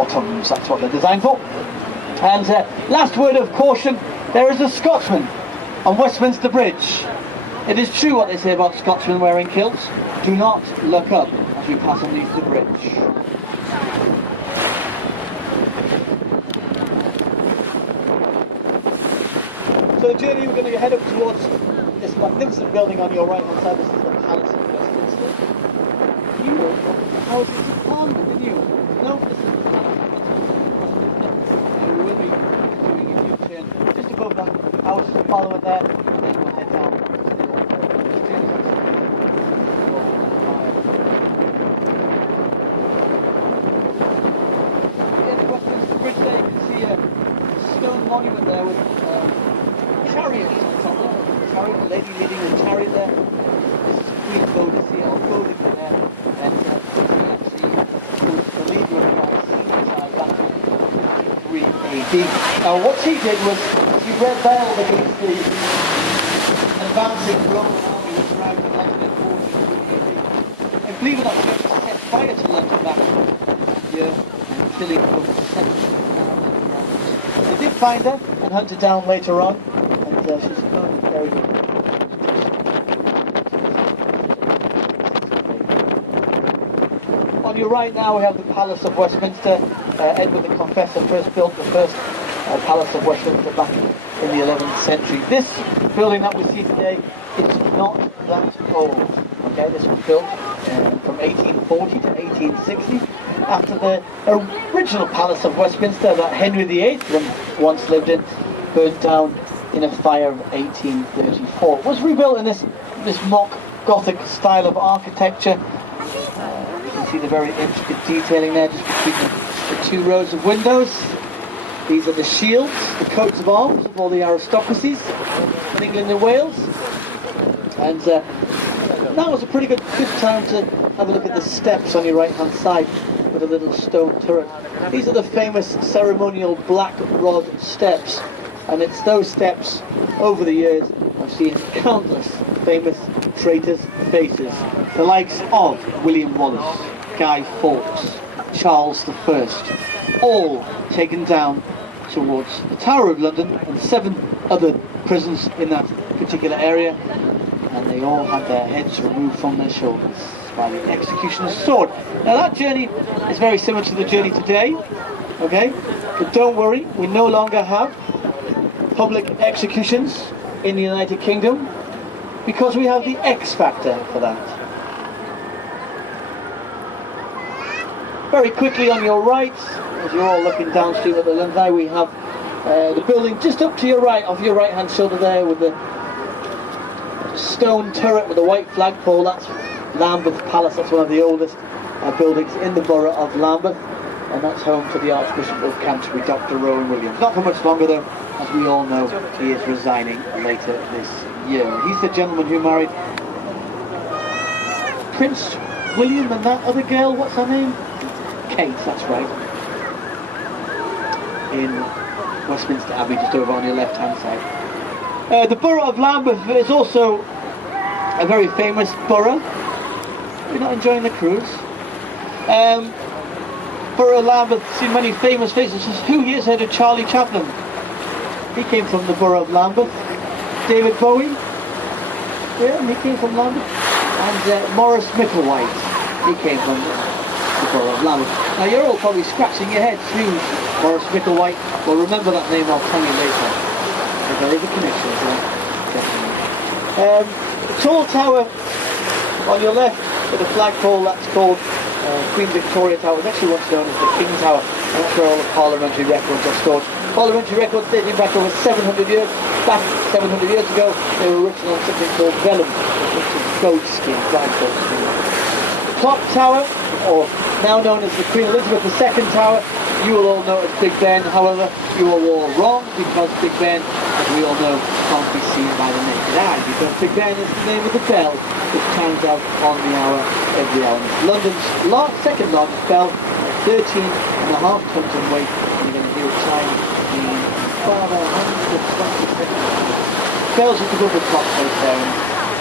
bottoms. That's what they're designed for. And last word of caution, there is a Scotsman on Westminster Bridge. It is true what they say about Scotsmen wearing kilts. Do not look up as we pass underneath the bridge. So the journey, we're going to head up towards this magnificent building on your right hand side. This is the Palace of Westminster. You know the Houses of Parliament, didn't you? No, this is the Palace of Westminster. We will be doing a U-turn just above the Houses of Parliament there, and then we'll head down to the Westminster Bridge there. You can see a stone monument there with chariots on top there. A lady leading a chariot there. This is Queen Boadicea, or Boadicea there. And she actually was the leader of the back in 3 AD. Now what she did was she rebelled against the advancing Roman army which arrived in London in 14 AD. And believe it or not, she actually set fire to London back year and killing over 7,000 Romans. They did find her and hunt her down later on. She's found it very good. On your right now we have the Palace of Westminster. Edward the Confessor first built the first Palace of Westminster back in the 11th century. This building that we see today is not that old. Okay, this was built from 1840 to 1860 after the original Palace of Westminster that Henry VIII once lived in burned down in a fire of 1834. It was rebuilt in this mock Gothic style of architecture. You can see the very intricate detailing there just between the 2 rows of windows. These are the shields, the coats of arms of all the aristocracies in England and Wales. And now was a pretty good time to have a look at the steps on your right hand side with a little stone turret. These are the famous ceremonial black rod steps. And it's those steps, over the years, I've seen countless famous traitors' faces. The likes of William Wallace, Guy Fawkes, Charles I, all taken down towards the Tower of London and 7 other prisons in that particular area. And they all had their heads removed from their shoulders by the executioner's sword. Now that journey is very similar to the journey today, okay? But don't worry, we no longer have public executions in the United Kingdom because we have the X Factor for that. Very quickly on your right, as you're all looking downstream at the London Eye, we have the building just up to your right, off your right hand shoulder there with the stone turret with a white flagpole. That's Lambeth Palace. That's one of the oldest buildings in the borough of Lambeth, and that's home to the Archbishop of Canterbury, Dr. Rowan Williams. Not for much longer though, as we all know, he is resigning later this year. He's the gentleman who married Prince William and that other girl, what's her name? Kate, that's right. In Westminster Abbey, just over on your left hand side. The borough of Lambeth is also a very famous borough. You're not enjoying the cruise? Borough of Lambeth, seen many famous faces. Who here has heard of Charlie Chaplin? He came from the borough of Lambeth. David Bowie, yeah, he came from Lambeth. And Maurice Micklewhite, he came from the borough of Lambeth. Now you're all probably scratching your heads, who's Maurice Micklewhite? Well, remember that name, I'll tell you later. But there is a connection, definitely. The tall tower on your left with a flagpole, that's called Queen Victoria Tower. It's actually once known as the King Tower. That's where all the parliamentary records are stored. Parliamentary records dating back over 700 years. Back 700 years ago, they were written on something called vellum, which is goat skin, dried goat skin. The clock tower, or now known as the Queen Elizabeth II Tower, you will all know as Big Ben. However, you are all wrong, because Big Ben, as we all know, can't be seen by the naked eye, because Big Ben is the name of the bell which chimes out on the hour every hour. It's London's second largest bell, 13.5 tons in weight, and you're going to hear it chime in further 120 seconds. Bells with the rubber top face there,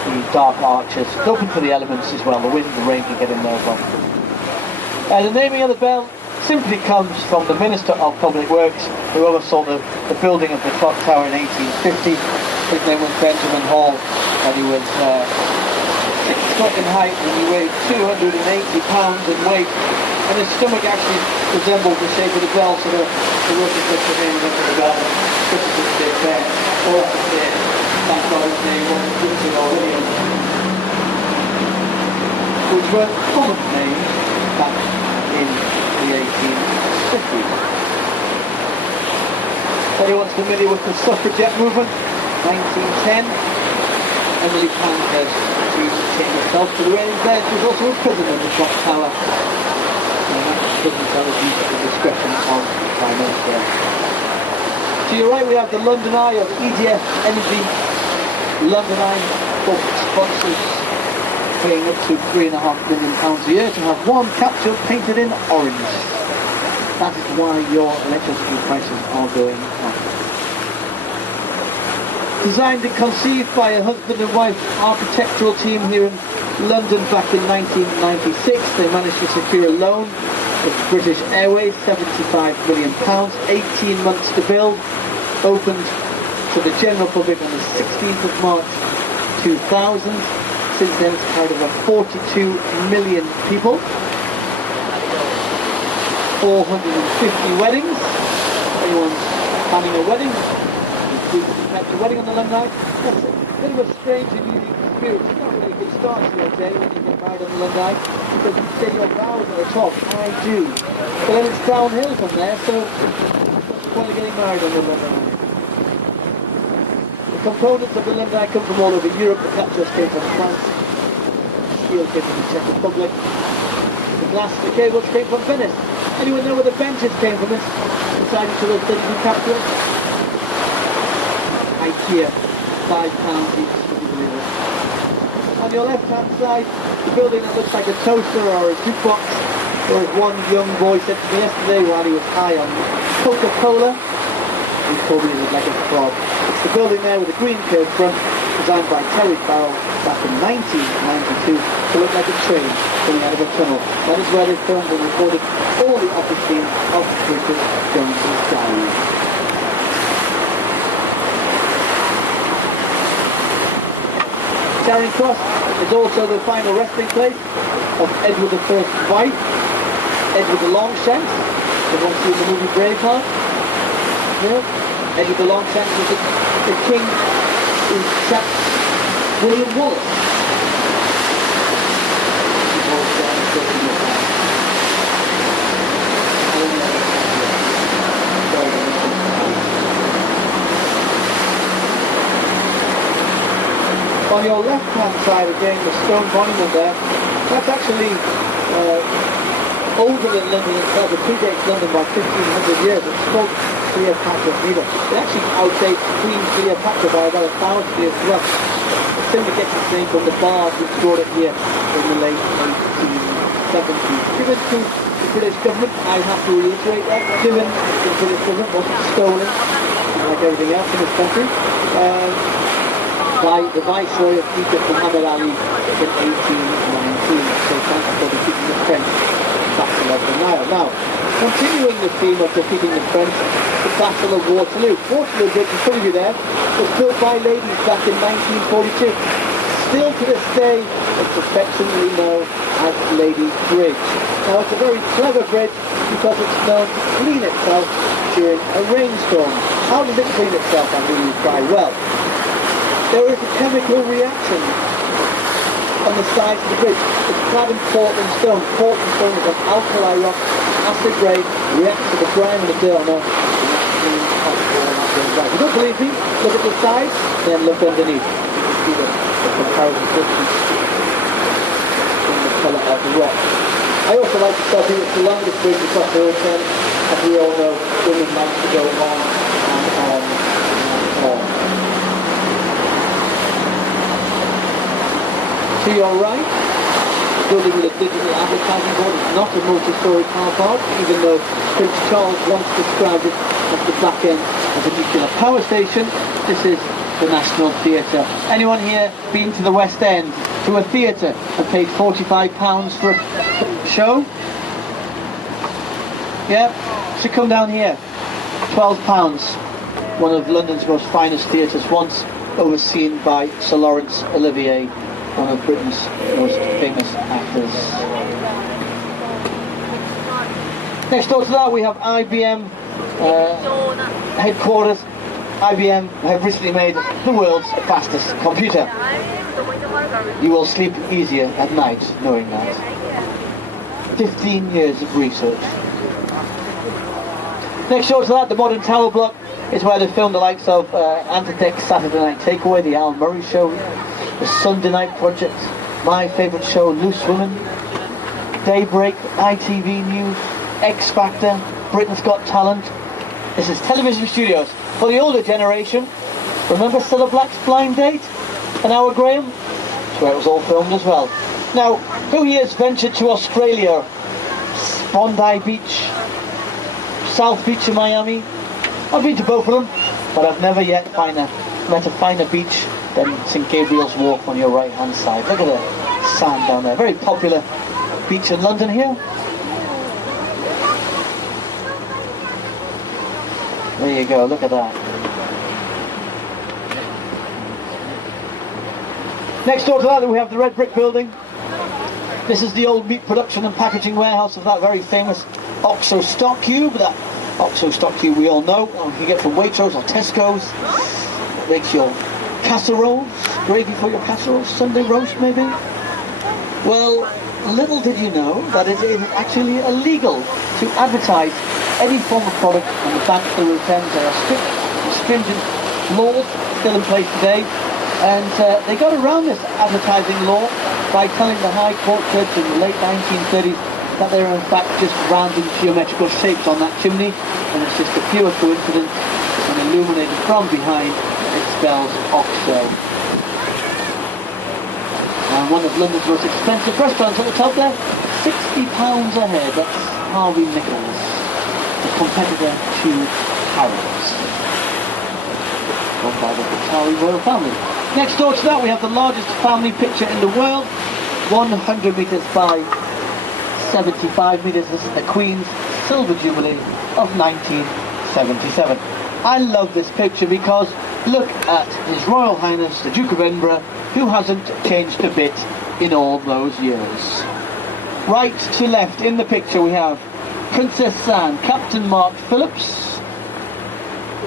and the dark arches. It's open for the elements as well. The wind and the rain can get in there as well. The naming of the bell simply comes from the Minister of Public Works, who oversaw the building of the clock tower in 1850. His name was Benjamin Hall, and he was 6 foot in height, and he weighed 280 pounds in weight, and his stomach actually resembled the shape of the bell, so the workers looked at him and looked at the bell, this is a big bear, all I can say is, thank God his name wasn't Gibson or William, which were common names back in the 1850s. Anyone's familiar with the suffragette movement? 1910, Emily Pankhurst used to take herself to the railings there. She was also a prisoner in the clock tower. And that prison cell was used at the discretion of the Prime Minister. To your right we have the London Eye of EDF Energy. London Eye corporate sponsors paying up to £3.5 million a year to have one capsule painted in orange. That is why your electricity prices are going up. Designed and conceived by a husband and wife architectural team here in London back in 1996, they managed to secure a loan with British Airways, £75 million, 18 months to build, opened to the general public on the 16th of March 2000. Since then it's carried over 42 million people, 450 weddings. Anyone's planning a wedding? A wedding on the London Eye? That's a bit of a strange and unique experience. It's not really a good start to your day when you get married on the London Eye, because you say your vows at the top, I do. But then it's downhill from there, so what's the point of getting married on the London Eye? The components of the London Eye come from all over Europe. The capsules came from France, steel came from the Czech Republic, the glass, the cables came from Venice. Anyone know where the benches came from inside each of those digital capsules? IKEA, £5 each, would you believe it? On your left hand side, the building that looks like a toaster or a jukebox, or as one young boy said to me yesterday while he was high on Coca-Cola, he told me it was like a frog. It's the building there with a green curved front, designed by Terry Farrell back in 1992 to look like a train coming out of a tunnel. That is where they filmed and recorded all the office scenes of British Jones's Diary. Charing Cross is also the final resting place of Edward I's wife, Edward the Longshanks. Everyone seen the movie Braveheart? No? Edward the Longshanks was the king who trapped William Wallace. On your left-hand side again, the stone monument there, that's actually older than London itself. It predates London by 1,500 years. It's called Cleopatra's Needle. It actually outdates Queen Cleopatra by about 1,000 years plus. It simply gets its name from the bard who brought it here in the late 1870s. Given to the British government, I have to reiterate that, given the British government wasn't stolen, like everything else in this country, by the Viceroy of Egypt, Muhammad Ali, in 1819. So thank you for defeating the French Battle of the Nile. Now, continuing the theme of defeating the French, the Battle of Waterloo. Waterloo Bridge, in front of you there, was built by ladies back in 1942. Still to this day, it's affectionately known as Lady Bridge. Now, it's a very clever bridge because it's known to clean itself during a rainstorm. How does it clean itself, I'm really try? Well, there is a chemical reaction on the sides of the bridge. It's clad in Portland stone. Portland stone is an alkali rock, acid rain, reacts to the grime and the dirt on earth. If you don't believe me, look at the sides, then look underneath. You can see the comparative difference in the colour of the rock. I also like to tell people it's the longest bridge across the ocean. As we all know, women like to go on and on and on. To your right, the building with a digital advertising board is not a multi-storey car park, even though Prince Charles once described it as the back end of a nuclear power station. This is the National Theatre. Anyone here been to the West End, to a theatre, and paid £45 for a show? Yeah, should come down here. £12. One of London's most finest theatres, once overseen by Sir Laurence Olivier, one of Britain's most famous actors. Next door to that we have IBM headquarters. IBM have recently made the world's fastest computer. You will sleep easier at night knowing that. 15 years of research. Next door to that, the modern tower block is where they filmed the likes of Antidex Saturday Night Takeaway, the Al Murray Show, the Sunday Night Project, my favourite show, Loose Women, Daybreak, ITV News, X Factor, Britain's Got Talent. This is television studios. For the older generation, remember Cilla Black's Blind Date? And Howard Graham? That's where it was all filmed as well. Now, who here has ventured to Australia? Bondi Beach, South Beach in Miami? I've been to both of them, but I've never yet met a finer beach than St Gabriel's Wharf on your right hand side. Look at the sand down there. Very popular beach in London here. There you go, look at that. Next door to that we have the Red Brick Building. This is the old meat production and packaging warehouse of that very famous Oxo Stock Cube. That Oxo Stock Cube we all know, you can get from Waitrose or Tesco's. It makes your casseroles, gravy for your casseroles, Sunday roast maybe. Well, little did you know that it is actually illegal to advertise any form of product on the banks of the Thames. There are strict and stringent laws still in place today, and they got around this advertising law by telling the High Court judge in the late 1930s that they are in fact just rounding geometrical shapes on that chimney, and it's just a pure coincidence, and illuminated from behind it spells Oxo. And one of London's most expensive restaurants at the top there, £60 a head. That's Harvey Nichols, the competitor to Harrods, run by the Qatari royal family. Next door to that we have the largest family picture in the world, 100 metres by 75 metres. This is the Queen's Silver Jubilee of 1977. I love this picture because look at His Royal Highness the Duke of Edinburgh, who hasn't changed a bit in all those years. Right to left in the picture we have Princess Anne, Captain Mark Phillips,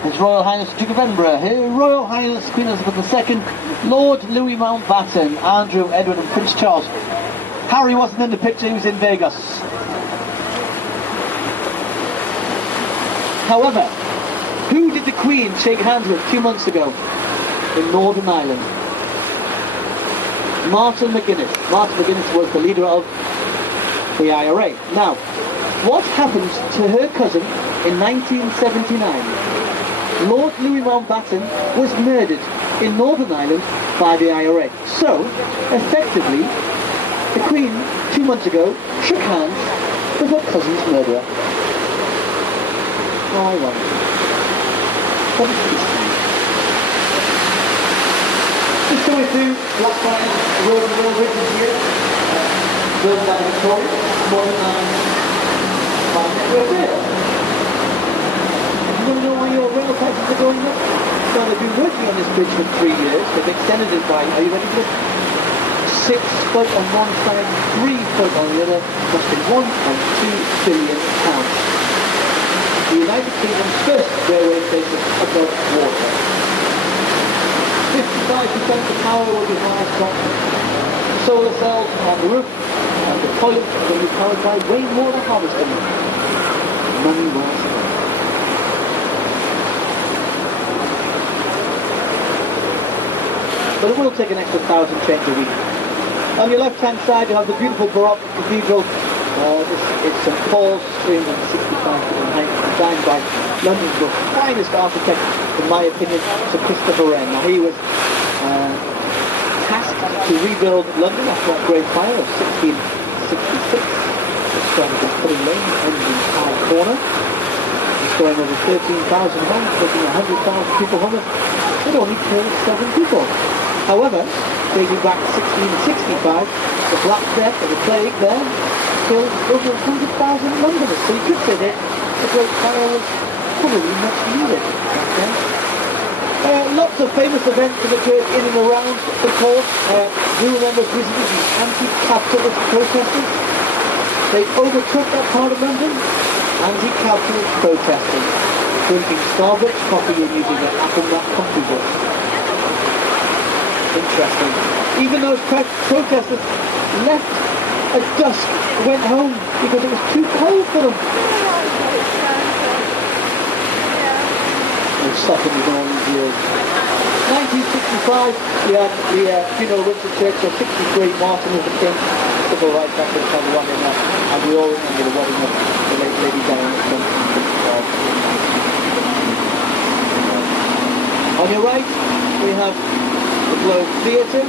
His Royal Highness the Duke of Edinburgh, Her Royal Highness Queen Elizabeth II, Lord Louis Mountbatten, Andrew, Edward and Prince Charles. Harry wasn't in the picture, he was in Vegas. However, who did the Queen shake hands with 2 months ago in Northern Ireland? Martin McGuinness. Martin McGuinness was the leader of the IRA. Now, what happened to her cousin in 1979? Lord Louis Mountbatten was murdered in Northern Ireland by the IRA. So, effectively, the Queen, 2 months ago, shook hands with her cousin's murderer. Oh, I wonder. What is this thing? Just coming through Black Friday, road and rail bridges here. Built by Victoria, more than 5 network rail. You want to know why your rail prices are going up? Well, they've been working on this bridge for 3 years. They've extended it by, are you ready for this? 6 foot on one side, 3 foot on the other, costing £1.2 billion. The United Kingdom's first railway station above water. 55% of the power will be harnessed from solar cells on the roof, and the toilets will be powered by rainwater harvesting. Money well spent. But it will take an extra 1,000 change a week. On your left-hand side, you have the beautiful Baroque cathedral. This is St Paul's, 365 feet in height, designed by London's most finest architect, in my opinion, Sir Christopher Wren. Now, he was tasked to rebuild London after that Great Fire of 1666. It started in Pudding Lane, ended in High Corner, destroying over 13,000 homes, making 100,000 people homeless. It only killed 7 people. However, dating back to 1665, the Black Death and the plague there killed over 100,000 Londoners. So you could say that the Great Fire was probably much needed. Okay? Lots of famous events that occurred in and around the court. Do you remember visiting the anti-capitalist protesters? They overtook that part of London. Anti-capitalist protesting, drinking Starbucks coffee and using an Apple Mac computer. Interesting. Even those protesters left at dusk, went home because it was too cold for them. They've suffered with all these years. 1965, we had the funeral Windsor Church, so 63, Martin Luther King, civil rights activist on the one in there, and we all remember the wedding of the late Lady Diana. On your right, we have the Globe Theatre,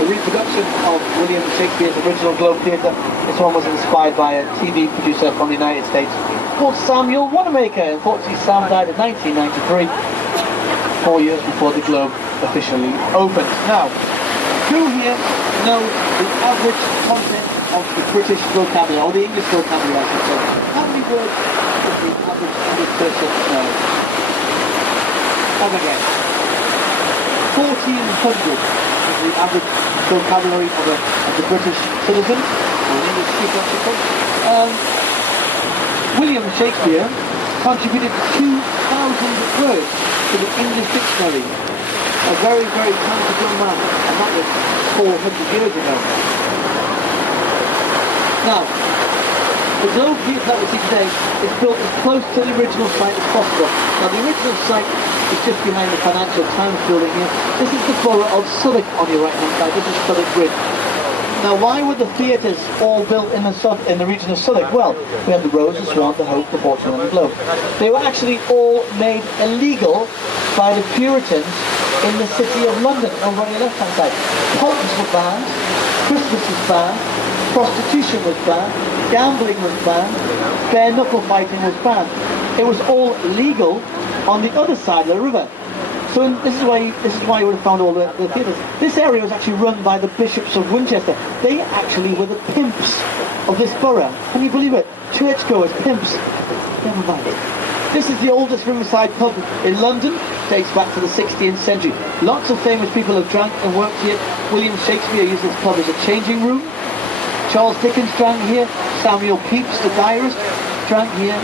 a reproduction of William Shakespeare's original Globe Theatre. This one was inspired by a TV producer from the United States called Samuel Wanamaker. Unfortunately, Sam died in 1993, 4 years before the Globe officially opened. Now, who here knows the average content of the British vocabulary, or the English vocabulary, I should say? How many words does the average English person know? Come again. 1,400 is the average vocabulary of the British citizen, or an English speaker, I should say. William Shakespeare contributed 2,000 words to the English dictionary. A very, very talented young man, and that was 400 years ago. Now, the Globe Theatre that we see today is built as close to the original site as possible. Now, the original site is just behind the Financial Times building here. This is the borough of Southwark on your right-hand side. This is Southwark Bridge. Now, why were the theatres all built in the region of Southwark? Well, we had the Rose, the Swan, the Hope, the Fortune and the Globe. They were actually all made illegal by the Puritans in the city of London, over on your left-hand side. Pubs were banned, Christmas was banned, prostitution was banned, gambling was banned, bare knuckle fighting was banned. It was all legal on the other side of the river. So this is why you would have found all the theatres. This area was actually run by the bishops of Winchester. They actually were the pimps of this borough. Can you believe it? Churchgoers, pimps. Never mind. This is the oldest riverside pub in London. Dates back to the 16th century. Lots of famous people have drank and worked here. William Shakespeare used this pub as a changing room. Charles Dickens drank here. Samuel Pepys, the diarist, drank here.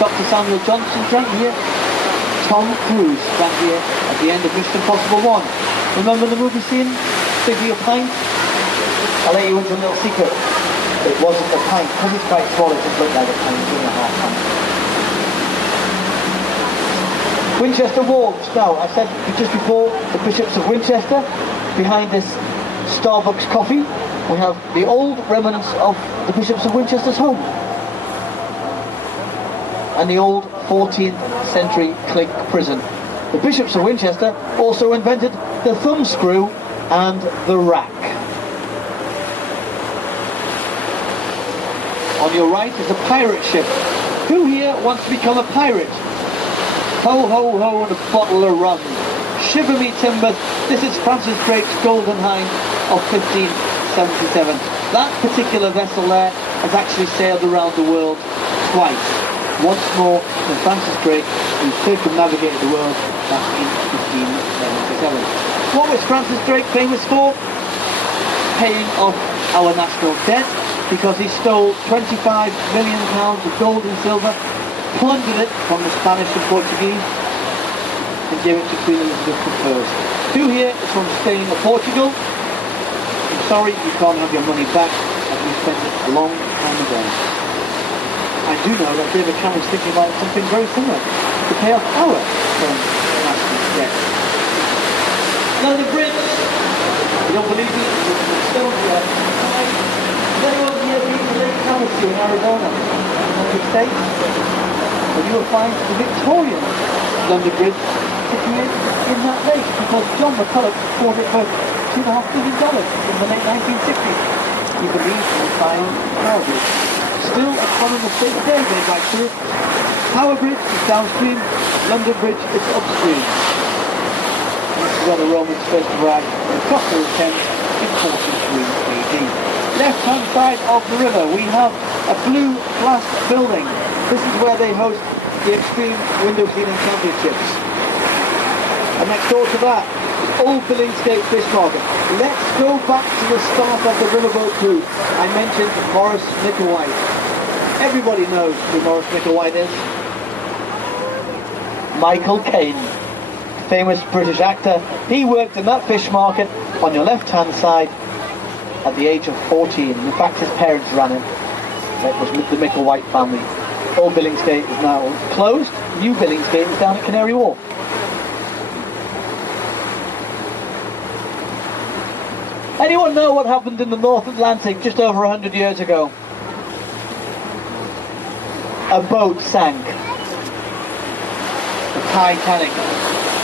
Dr. Samuel Johnson drank here. Tom Cruise drank here at the end of Mission Impossible 1. Remember the movie scene? Figure your pint? I'll let you into a little secret. It wasn't a pint. Because it's quite small, it just looked like a pint, 2.5 pints. Winchester Wharves. Now, I said just before the Bishops of Winchester, behind this Starbucks coffee, we have the old remnants of the Bishops of Winchester's home. And the old 14th century Clink prison. The Bishops of Winchester also invented the thumbscrew and the rack. On your right is a pirate ship. Who here wants to become a pirate? Ho ho ho and a bottle of rum. Shiver me timbers, this is Francis Drake's Golden Hind of 1577. That particular vessel there has actually sailed around the world twice. Once more than Francis Drake, who circumnavigated the world back in 1577. What was Francis Drake famous for? Paying off our national debt, because he stole £25 million of gold and silver, plundered it from the Spanish and Portuguese, and gave it to Queen Elizabeth I. Who here is from Spain or Portugal? I'm sorry, you can't have your money back, as we spent it a long time ago. I do know that David Cameron's thinking about something very similar to pay off our national debt. Now the bridge, you don't believe me, it's still here. Has anyone here been to Lake Havasu in Arizona, United States? Well, you will find the Victorian London Bridge situated in that lake, because John McCulloch bought it for $2.5 billion in the late 1960s. You believe in the fine Tower Bridge. Still a common mistake today going back to it. Tower Bridge is downstream, London Bridge is upstream. This is where the Romans first arrived and crossed the Thames in 43 AD. left-hand side of the river, we have a blue glass building. This is where they host the Extreme Window Cleaning Championships. And next door to that is Old Billingsgate Fish Market. Let's go back to the start of the riverboat cruise. I mentioned Maurice Micklewhite. Everybody knows who Maurice Micklewhite is. Michael Caine, famous British actor. He worked in that fish market on your left-hand side at the age of 14. In fact, his parents ran it. It was the Micklewhite family. Old Billingsgate is now closed. New Billingsgate is down at Canary Wharf. Anyone know what happened in the North Atlantic just over 100 years ago? A boat sank. The Titanic.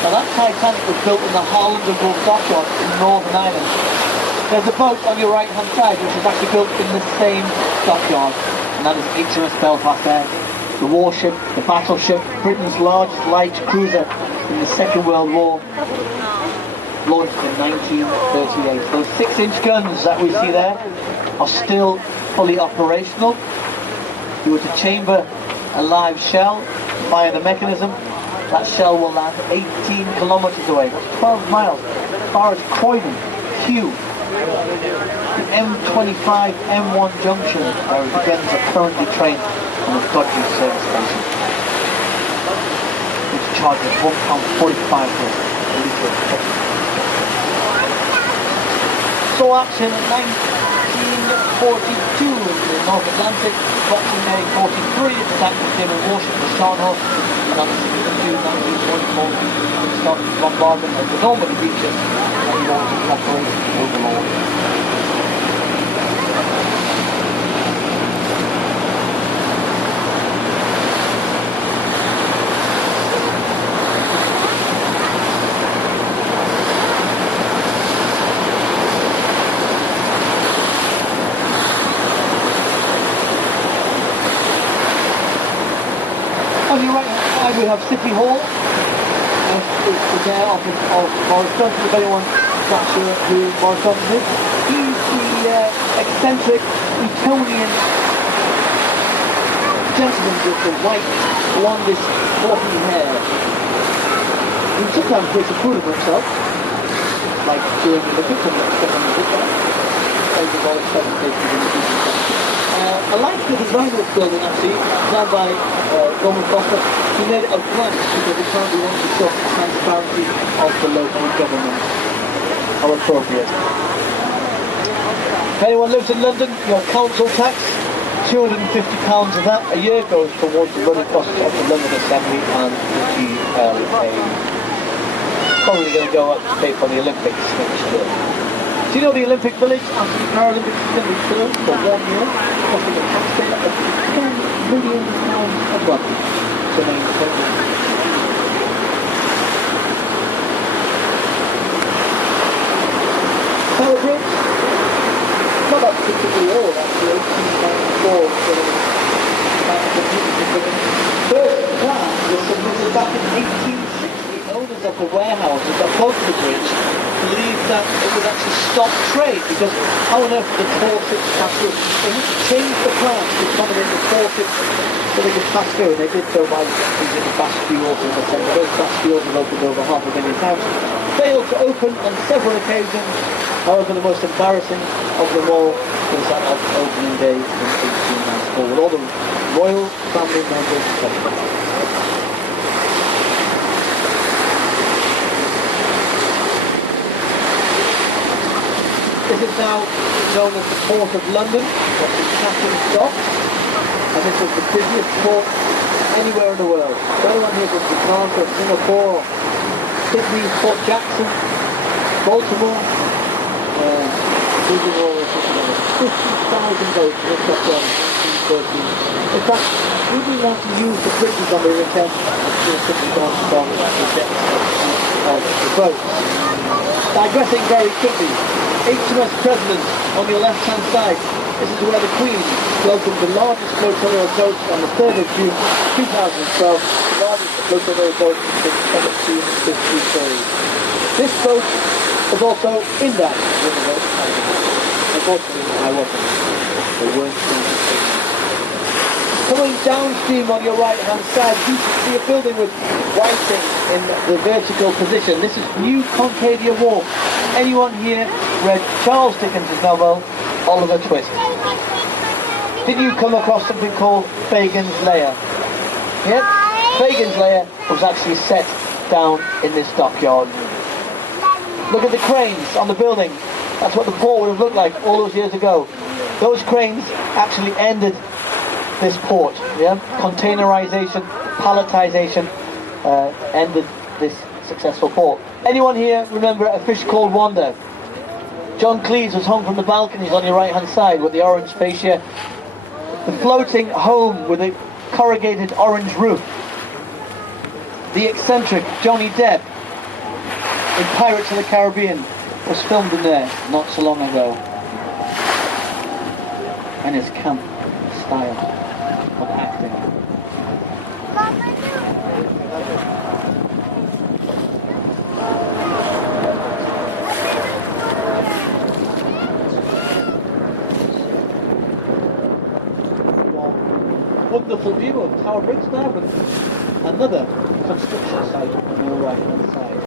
Now that Titanic was built in the Harland and Wolff dockyard in Northern Ireland. There's a boat on your right hand side which is actually built in the same dockyard, and that is HMS Belfast there. The warship, the battleship, Britain's largest light cruiser in the Second World War, launched in 1938. Those 6-inch guns that we see there are still fully operational. If you were to chamber a live shell via the mechanism, that shell will land 18 kilometers away, that's 12 miles, as far as Croydon, Kew. The M25 M1 junction, where the guns are currently trained on a dodgy service station, which charges £1.45 per litre. Saw action in 1942 in the North Atlantic. Boxing Day 43, it attacked the German warship, the Scharnhorst, and on the 6th of June 1944, it started bombardment of the Normandy beaches and launched Operation Overlord. On your right hand side we have City Hall, it's there of Boris Johnson. If anyone's not sure who Boris Johnson is, he's the eccentric Etonian gentleman with the white, blondish, floppy hair. He sometimes takes a fool of himself, like during the Olympics and stuff on the book there. Over Boris presentations in the future. I like the design of this building actually, designed by Norman Foster. He made it of glass because it can't be wanted to show the transparency of the local government. How appropriate. If anyone lives in London, your council tax, £250 of that a year goes towards the running costs of the London Assembly and the GLA. Probably going to go up to pay for the Olympics next year. Do you know the Olympic Village and the Paralympics Village built for 1 year, costing a taxpayer of £10 million a month to maintain? Tower Bridge, not that particularly old actually, 1894, so first plan was submitted back in 1860. Owners of the warehouses that built the bridge believed that it would actually stop trade because how on earth would the 4 ships pass through? They had to change the plan to accommodate the 4 ships so they could pass through, and they did so by using the fast fuels in the centre. Those fast fuels have opened over £500,000. Failed to open on several occasions. However, the most embarrassing of them all was that of opening day in 1894 with all the royal family members present. This is now known as the Port of London, or the Clapham Dock, and this is the busiest port anywhere in the world. So anyone here from Jakarta, Singapore, Sydney, Port Jackson, Baltimore, moving all this together. 50,000 boats were set down in 1913. In fact, we didn't want to use the bridges on the Thames until simply gone from the depth of the boats. Digressing very quickly, HMS President on your left-hand side. This is where the Queen welcomed the largest flotilla of boats on the 3rd of June 2012, the largest flotilla of boats since 1753. This boat was also in that riverboat. unfortunately I wasn't. They weren't going to see me. Coming downstream on your right hand side, you can see a building with writing in the vertical position. This is New Concadia Walk. Anyone here read Charles Dickens' novel Oliver Twist? Did you come across something called Fagin's Lair? Yep, Fagin's Lair was actually set down in this dockyard. Look at the cranes on the building. That's what the port would have looked like all those years ago. Those cranes actually ended this port. Yeah, containerization, palletization ended this successful port. Anyone here remember A Fish Called Wanda? John Cleese was hung from the balconies on your right hand side with the orange fascia. The floating home with a corrugated orange roof. The eccentric Johnny Depp in Pirates of the Caribbean was filmed in there not so long ago. And his camp style of acting. Wonderful view of Tower Bridge there with another construction site on your right hand side.